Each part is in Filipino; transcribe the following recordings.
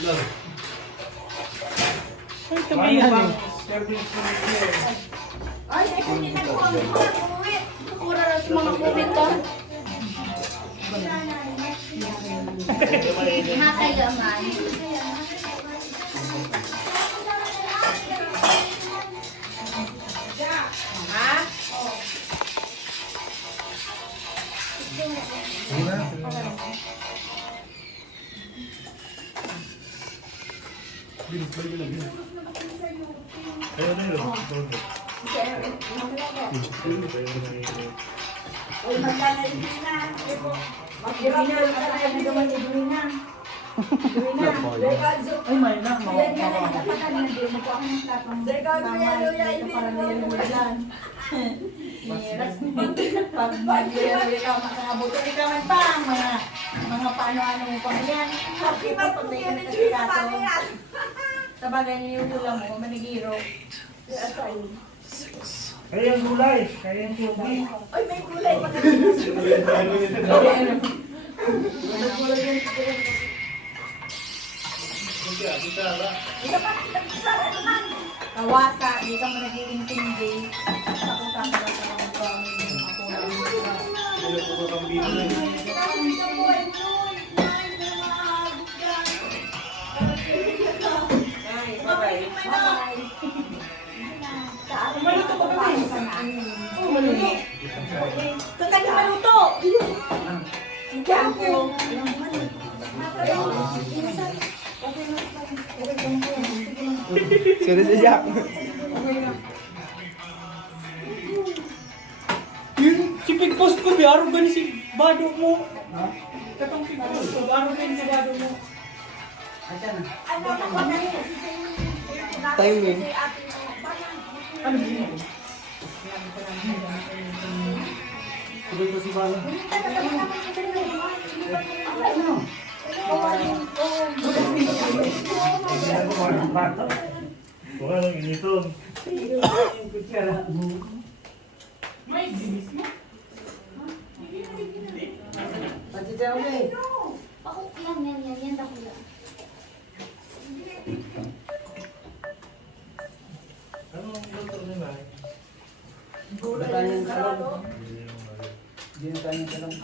Ay, tamayan eh. Ay, hindi na ko ang mga kumit. Kura na sa mga kumit to. Hatay gaman. Ha? Kaya na yun. Uy, maglalagay na. Mag-hirap na lang tayo na gaman ni Duina. Duina, Ay, may na. yan nga na nakapatan na din. Nagpo ako ng tatong. Para niyan. Pag mag-iyaroy ka, makabuto ka man pa. Mga paano-ano mo pa yan. Happy ba pag may kanagkakaso? Sa bagay niyo ulam mo, manigiro. Kaya yung gulay. Kaya yung tubig. Ay, may gulay pa Kawasa, di ka mo nag-iintindi. Sakuta ka lang sa mga Maluto pa kami. Oo, maluto. Kung tayo maluto! Diyan ko. Sino si Jack? Yun, si Big Boss ko, biyaro gani si Bado mo. Katong si Big Boss ko, biyaro gani si Bado mo. Timing. Ano yun? Tuloy ko si Bala. Huwag lang initon. May bilis mo. Ako, yan, ako lang. Anong luto nila? Tanyang talong. Hindi na tanyang talong.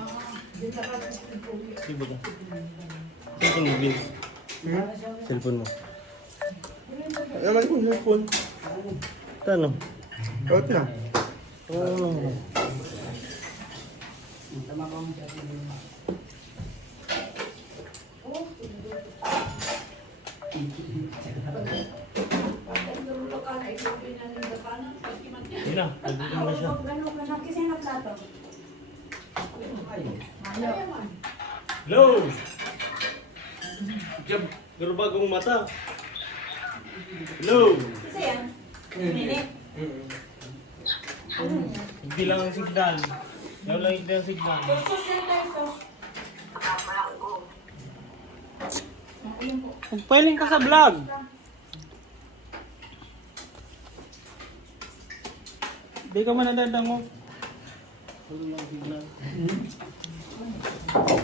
Iba ka. Cellphone mo, please. Cellphone mo. Ano naman yung cellphone? Tano? Okay lang. Oo. Tama pa mo siya. Hindi na. Nandito na siya. Hello! Jab, pero bagong mata. Hello! Kasi yan. Nini. Hindi lang ang signal. Yan lang hindi ang signal. Magpailing ka sa vlog. Di ka man nadadango. Wala lang signal.